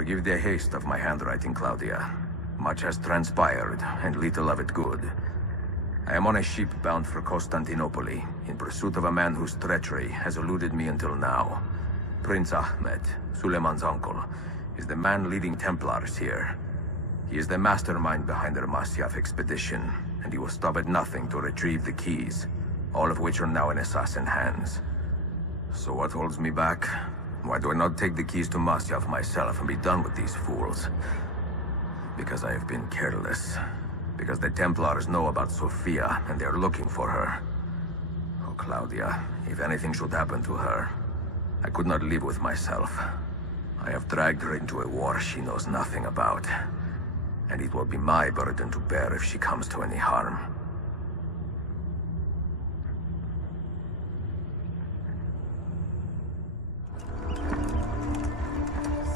Forgive the haste of my handwriting, Claudia. Much has transpired, and little of it good. I am on a ship bound for Constantinople, in pursuit of a man whose treachery has eluded me until now. Prince Ahmed, Suleiman's uncle, is the man leading Templars here. He is the mastermind behind their Masyaf expedition, and he will stop at nothing to retrieve the keys, all of which are now in assassin hands. So what holds me back? Why do I not take the keys to Masyaf myself and be done with these fools? Because I have been careless. Because the Templars know about Sofia, and they are looking for her. Oh, Claudia, if anything should happen to her, I could not live with myself. I have dragged her into a war she knows nothing about. And it will be my burden to bear if she comes to any harm.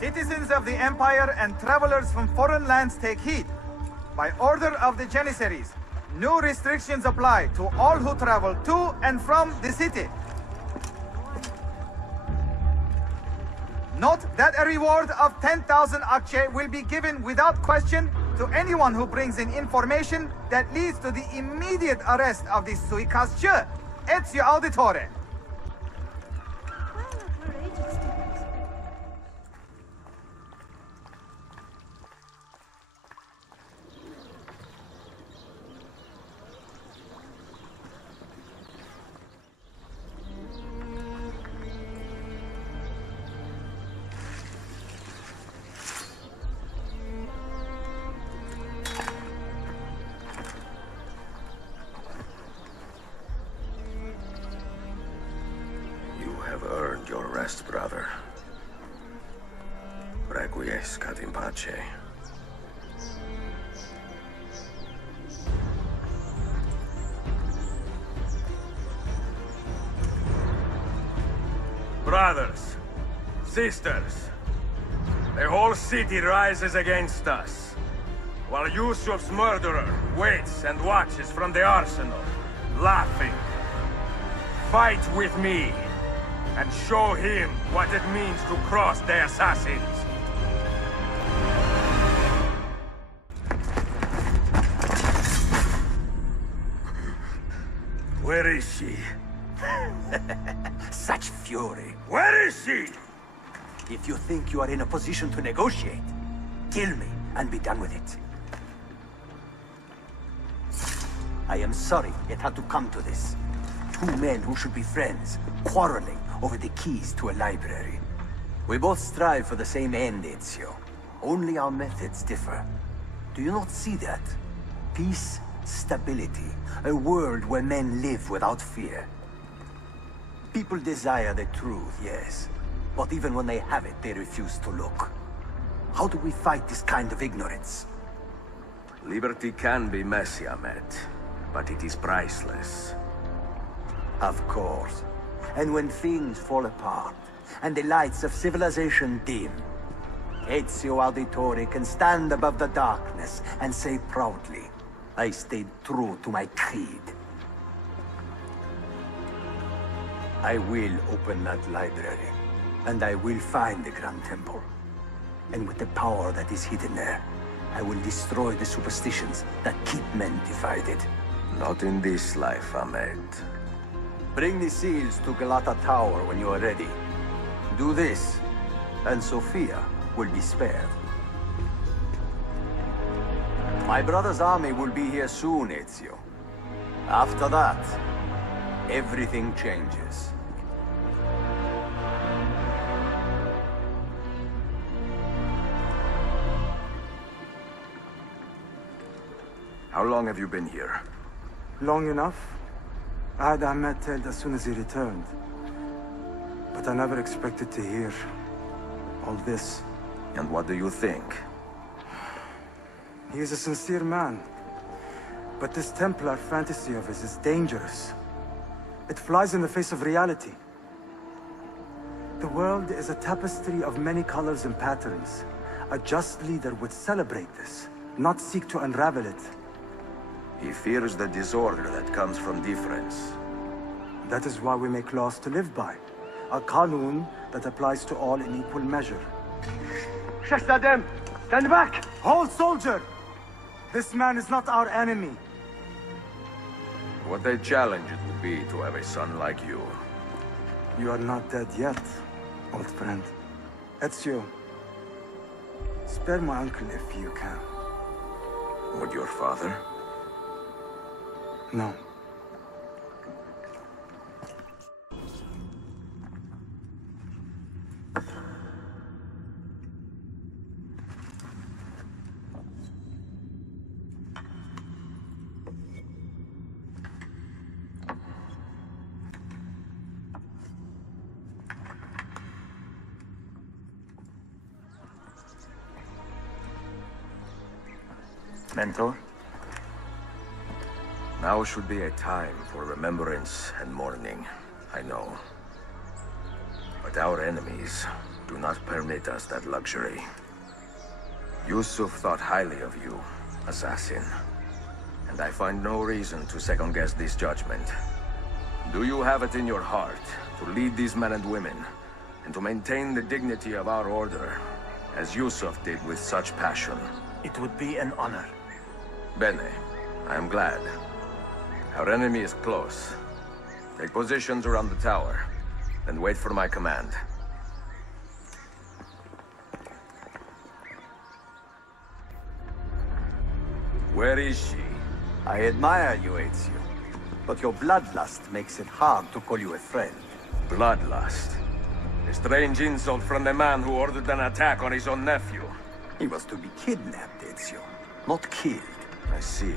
Citizens of the Empire and travelers from foreign lands take heed. By order of the Janissaries, new restrictions apply to all who travel to and from the city. Note that a reward of 10,000 akçe will be given without question to anyone who brings in information that leads to the immediate arrest of the suikastçı, Ezio Auditore. Your rest, brother. Requiescat in pace. Brothers, sisters, the whole city rises against us, while Yousuf's murderer waits and watches from the arsenal, laughing. Fight with me, and show him what it means to cross the assassins. Where is she? Such fury. Where is she? If you think you are in a position to negotiate, kill me and be done with it. I am sorry it had to come to this. Two men who should be friends, quarreling over the keys to a library. We both strive for the same end, Ezio. Only our methods differ. Do you not see that? Peace, stability, a world where men live without fear. People desire the truth, yes. But even when they have it, they refuse to look. How do we fight this kind of ignorance? Liberty can be messy, Ahmed, but it is priceless. Of course. And when things fall apart, and the lights of civilization dim, Ezio Auditore can stand above the darkness and say proudly, I stayed true to my creed. I will open that library, and I will find the Grand Temple. And with the power that is hidden there, I will destroy the superstitions that keep men divided. Not in this life, Ahmed. Bring the seals to Galata Tower when you are ready. Do this, and Sofia will be spared. My brother's army will be here soon, Ezio. After that, everything changes. How long have you been here? Long enough. I had Ahmed tailed as soon as he returned. But I never expected to hear all this. And what do you think? He is a sincere man. But this Templar fantasy of his is dangerous. It flies in the face of reality. The world is a tapestry of many colors and patterns. A just leader would celebrate this, not seek to unravel it. He fears the disorder that comes from difference. That is why we make laws to live by. A qanun that applies to all in equal measure. Shahzadem, stand back! Hold, soldier! This man is not our enemy. What a challenge it would be to have a son like you. You are not dead yet, old friend. Ezio, spare my uncle if you can. Would your father? No. Mentor? Now should be a time for remembrance and mourning, I know. But our enemies do not permit us that luxury. Yousuf thought highly of you, assassin. And I find no reason to second-guess this judgment. Do you have it in your heart to lead these men and women, and to maintain the dignity of our order, as Yousuf did with such passion? It would be an honor. Bene, I am glad. Our enemy is close. Take positions around the tower, and wait for my command. Where is she? I admire you, Ezio. But your bloodlust makes it hard to call you a friend. Bloodlust. A strange insult from the man who ordered an attack on his own nephew. He was to be kidnapped, Ezio, not killed. I see.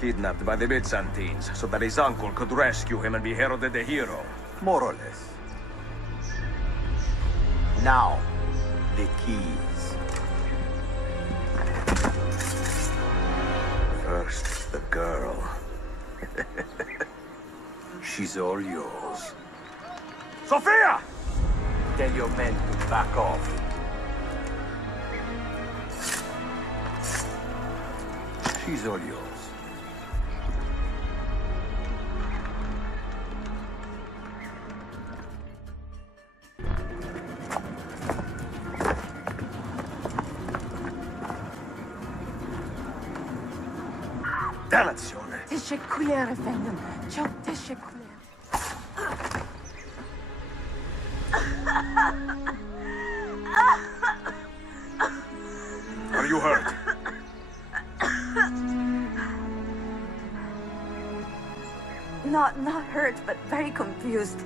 Kidnapped by the Byzantines, so that his uncle could rescue him and be heralded a hero. More or less. Now, the keys. First, the girl. She's all yours. Sofia! Tell your men to back off. She's all yours. Dannazione! تشكر efendim. Çok teşekkürler. Are you hurt? Not hurt, but very confused.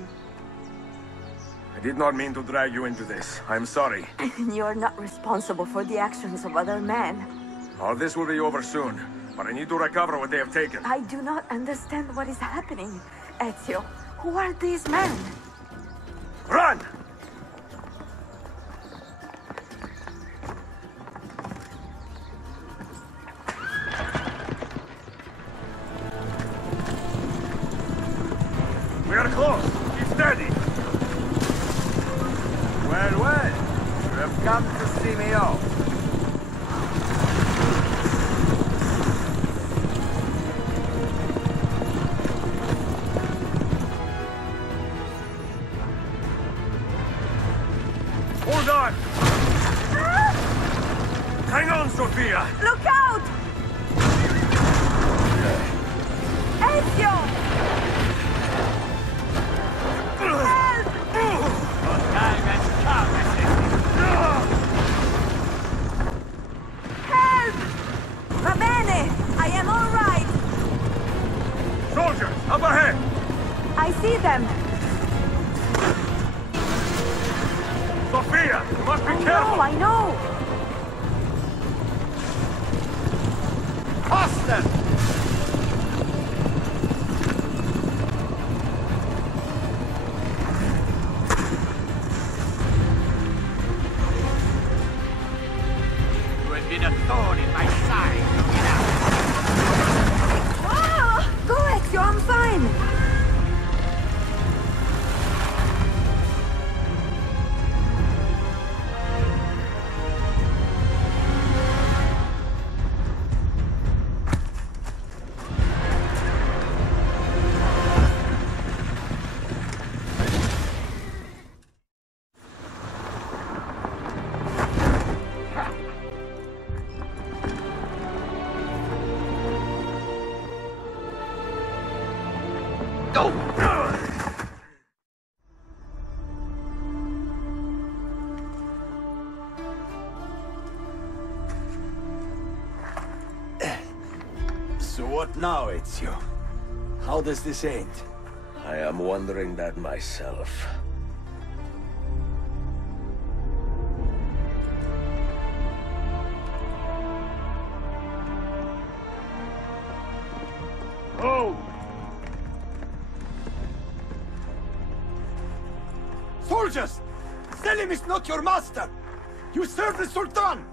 I did not mean to drag you into this. I'm sorry. You're not responsible for the actions of other men. All this will be over soon, but I need to recover what they have taken. I do not understand what is happening. Ezio, who are these men? Run! We are close. Keep steady. Well, well. You have come to see me off. Hold on! Hang on, Sofia! Look out! Ezio! Help! Va bene! I am all right! Soldiers, up ahead! I see them! Sofia, you must be I careful! know, I know! Faster! You have been a thorn in my side. Ah! Go, Ezio, I'm fine! What now, Ezio? How does this end? I am wondering that myself. Oh! Soldiers! Selim is not your master! You serve the Sultan!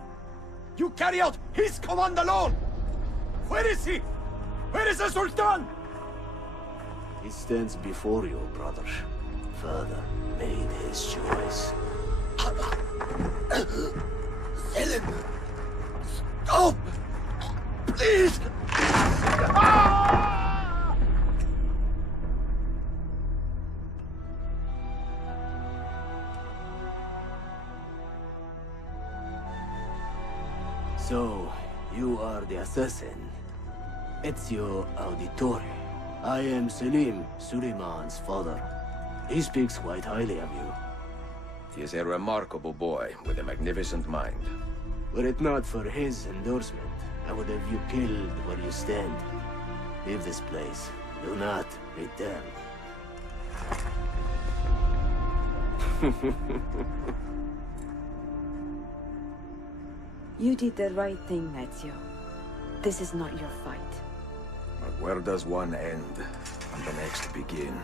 You carry out his command alone! Where is he? Where is the Sultan? He stands before you, brother. Father made his choice. Selim! Stop! Please! So, you are the assassin. Ezio Auditore. I am Selim, Suleiman's father. He speaks quite highly of you. He is a remarkable boy with a magnificent mind. Were it not for his endorsement, I would have you killed where you stand. Leave this place. Do not return. You did the right thing, Ezio. This is not your fight. But where does one end and the next begin?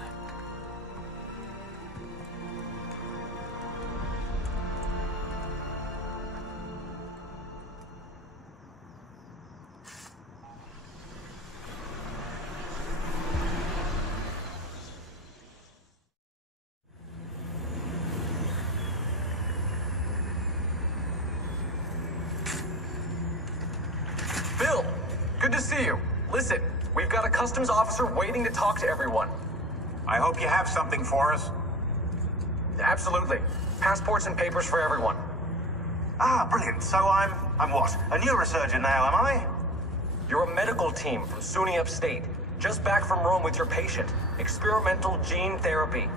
Bill, good to see you. Listen, we've got a customs officer waiting to talk to everyone. I hope you have something for us. Absolutely. Passports and papers for everyone. Ah, brilliant. So I'm what? A neurosurgeon now, am I? You're a medical team from SUNY Upstate. Just back from Rome with your patient. Experimental gene therapy.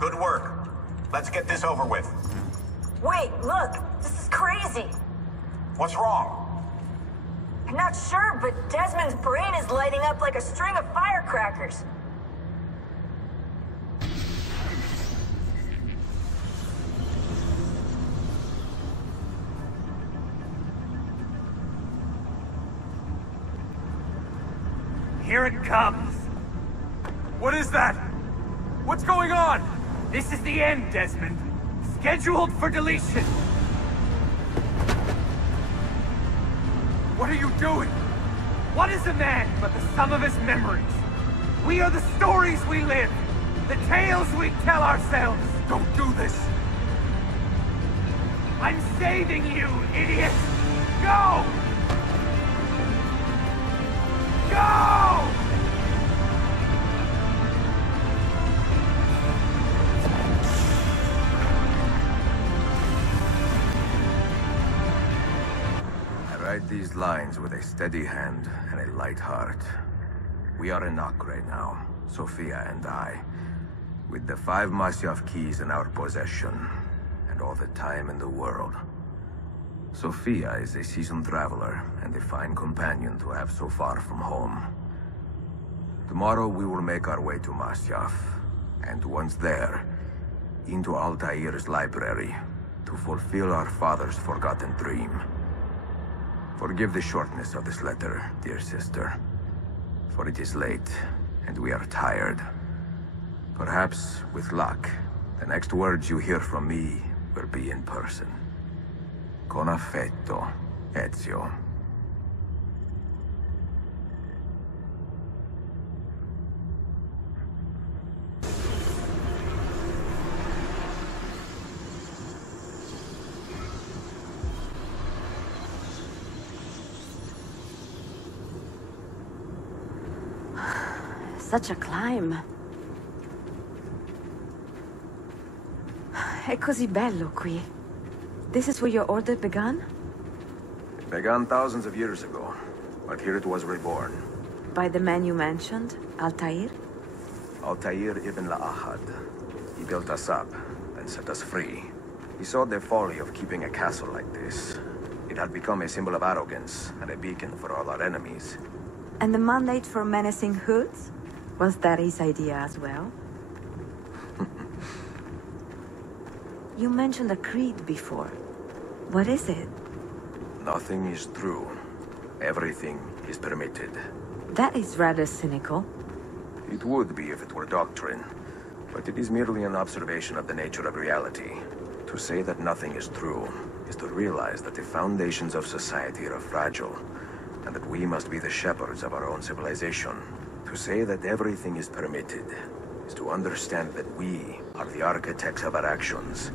Good work. Let's get this over with. Wait, look! This is crazy! What's wrong? I'm not sure, but Desmond's brain is lighting up like a string of firecrackers. Here it comes. What is that? What's going on? This is the end, Desmond. Scheduled for deletion. What are you doing? What is a man but the sum of his memories? We are the stories we live, the tales we tell ourselves. Don't do this. I'm saving you, idiot! Go! Go! Write these lines with a steady hand and a light heart. We are in Acre now, Sofia and I, with the 5 Masyaf keys in our possession, and all the time in the world. Sofia is a seasoned traveler, and a fine companion to have so far from home. Tomorrow we will make our way to Masyaf, and once there, into Altair's library, to fulfill our father's forgotten dream. Forgive the shortness of this letter, dear sister. For it is late, and we are tired. Perhaps, with luck, the next words you hear from me will be in person. Con affetto, Ezio. Such a climb. È così bello qui. This is where your order began? It began thousands of years ago, but here it was reborn. By the man you mentioned, Altair? Altair ibn Ahad. He built us up, and set us free. He saw the folly of keeping a castle like this. It had become a symbol of arrogance, and a beacon for all our enemies. And the mandate for menacing hoods? Was that his idea as well? You mentioned a creed before. What is it? Nothing is true. Everything is permitted. That is rather cynical. It would be if it were doctrine, but it is merely an observation of the nature of reality. To say that nothing is true is to realize that the foundations of society are fragile, and that we must be the shepherds of our own civilization. To say that everything is permitted is to understand that we are the architects of our actions,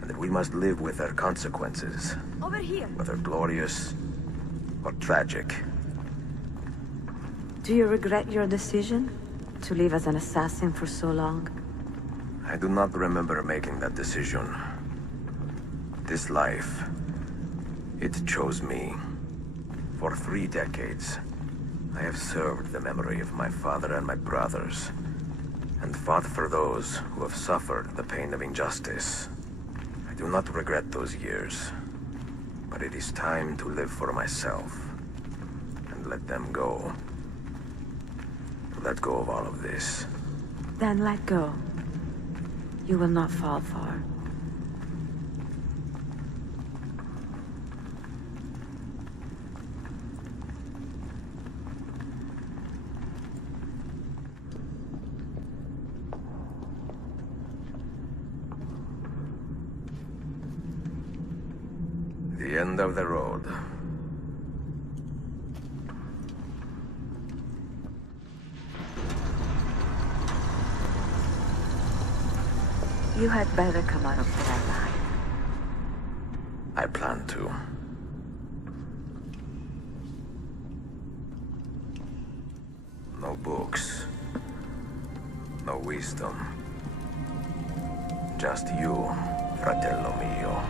and that we must live with their consequences. Over here! Whether glorious or tragic. Do you regret your decision to live as an assassin for so long? I do not remember making that decision. This life, it chose me. For 3 decades, I have served the memory of my father and my brothers, and fought for those who have suffered the pain of injustice. I do not regret those years, but it is time to live for myself, and let them go. Let go of all of this. Then let go. You will not fall far. The end of the road. You had better come out of there alive. I plan to. No books. No wisdom. Just you, fratello mio.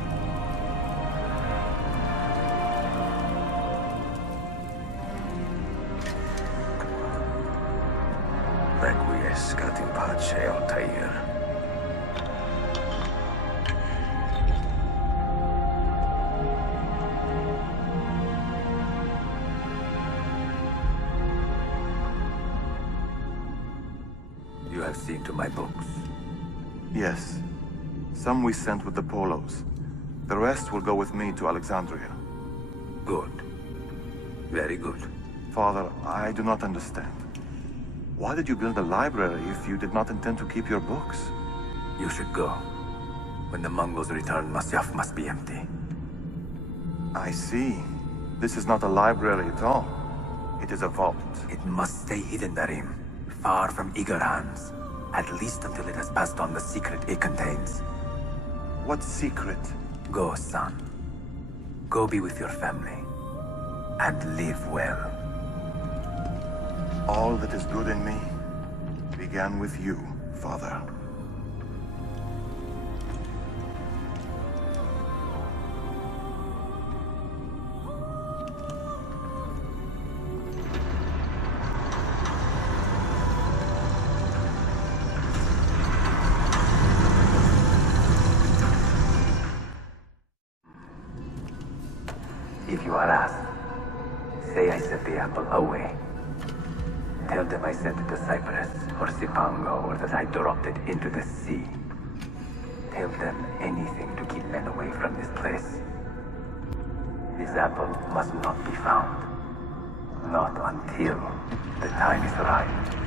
Requiescat in pace, Altair. You have seen to my books. Yes. Some we sent with the Polos. The rest will go with me to Alexandria. Good. Very good. Father, I do not understand. Why did you build a library if you did not intend to keep your books? You should go. When the Mongols return, Masyaf must be empty. I see. This is not a library at all. It is a vault. It must stay hidden, Darim. Far from eager hands. At least until it has passed on the secret it contains. What secret? Go, son. Go be with your family. And live well. All that is good in me began with you, Father. If you are asked, say I set the apple away. Tell them I sent it to Cyprus, or Cipango, or that I dropped it into the sea. Tell them anything to keep men away from this place. This apple must not be found. Not until the time is right.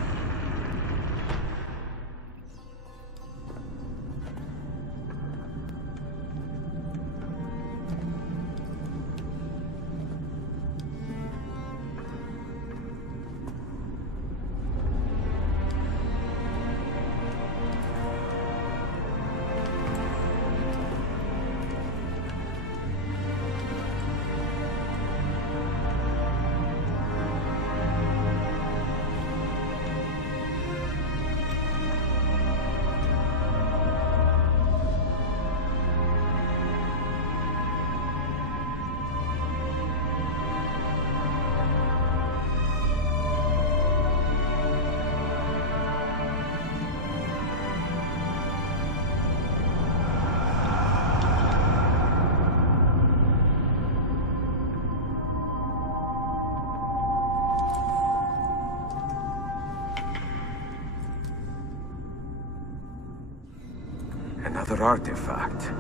Another artifact.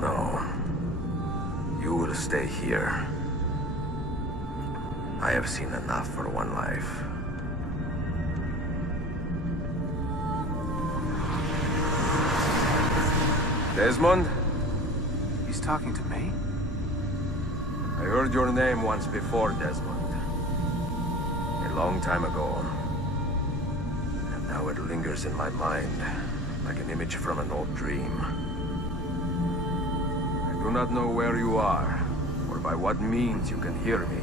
No. You will stay here. I have seen enough for one life. Desmond? He's talking to me? I heard your name once before, Desmond. A long time ago. And now it lingers in my mind, like an image from an old dream. I do not know where you are, or by what means you can hear me.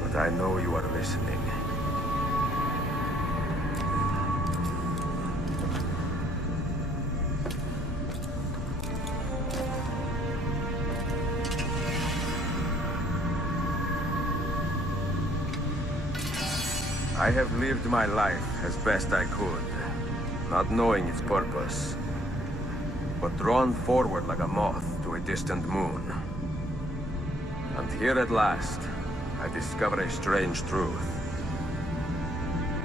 But I know you are listening. I have lived my life as best I could, not knowing its purpose, but drawn forward like a moth to a distant moon. And here at last, I discover a strange truth.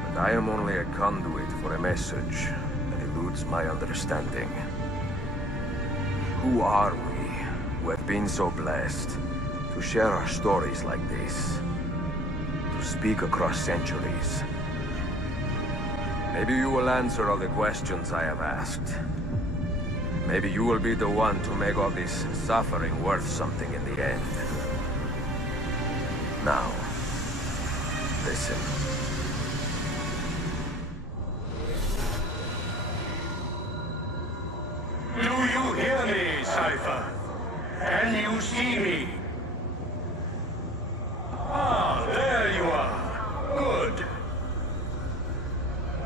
That I am only a conduit for a message that eludes my understanding. Who are we, who have been so blessed, to share our stories like this? To speak across centuries. Maybe you will answer all the questions I have asked. Maybe you will be the one to make all this suffering worth something in the end. Now, listen. Do you hear me, Cypher? Can you see me? Ah, there you are. Good.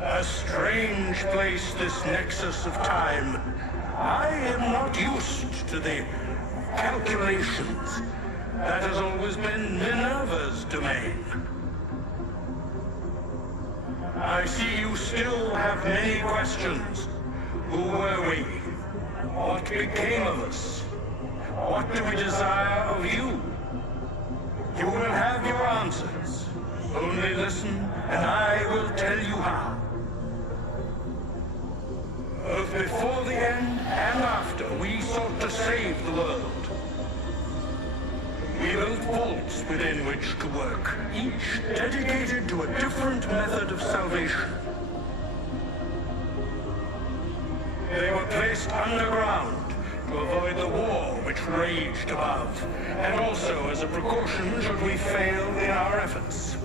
A strange place, this nexus of time. I am not used to the calculations. That has always been Minerva's domain. I see you still have many questions. Who were we? What became of us? What do we desire of you? You will have your answers. Only listen, and I will tell you how. Both before the end and after, we sought to save the world. We built vaults within which to work, each dedicated to a different method of salvation. They were placed underground to avoid the war which raged above, and also as a precaution should we fail in our efforts.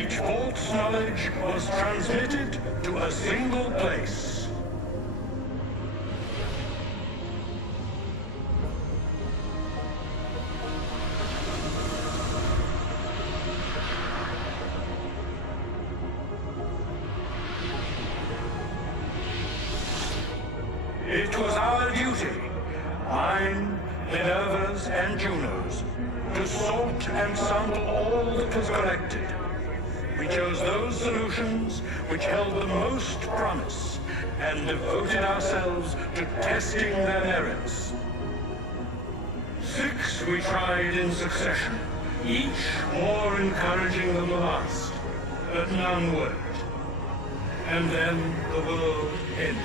Each vault's knowledge was transmitted to a single place. It was our duty, mine, Minerva's, and Juno's, to sort and sample all that was collected. We chose those solutions which held the most promise, and devoted ourselves to testing their merits. 6 we tried in succession, each more encouraging than the last, but none worked. And then the world ended.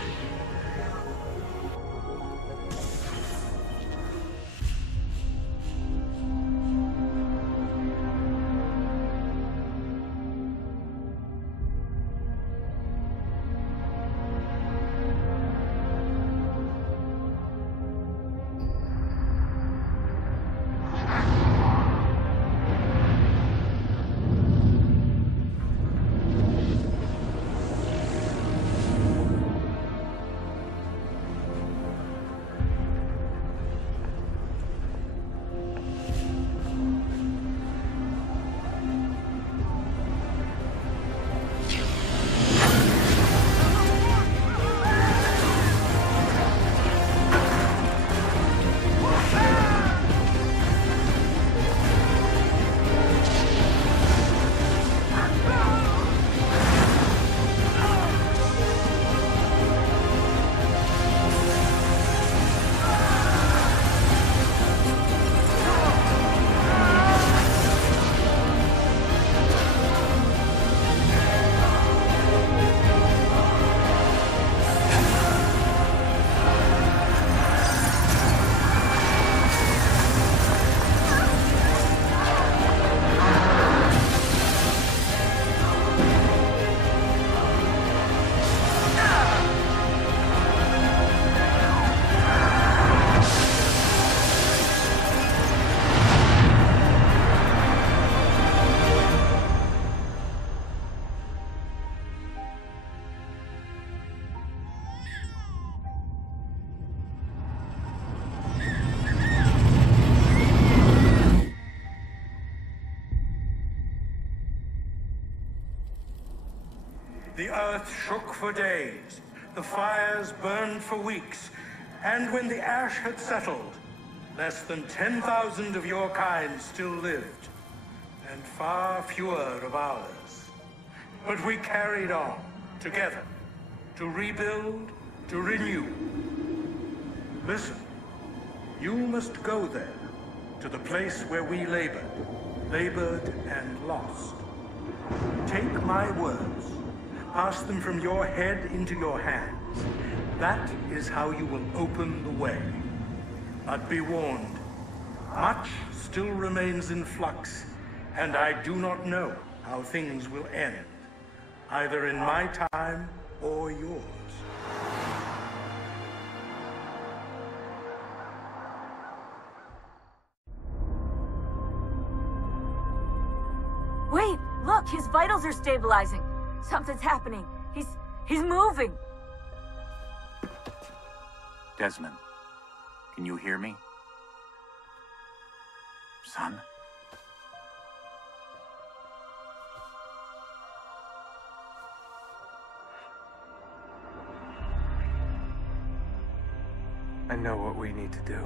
earth shook for days, the fires burned for weeks, and when the ash had settled, less than 10,000 of your kind still lived, and far fewer of ours. But we carried on, together, to rebuild, to renew. Listen, you must go there, to the place where we labored and lost. Take my words, pass them from your head into your hands. That is how you will open the way. But be warned, much still remains in flux, and I do not know how things will end, either in my time or yours. Wait, look, his vitals are stabilizing. Something's happening. He's moving. Desmond, can you hear me? Son? I know what we need to do.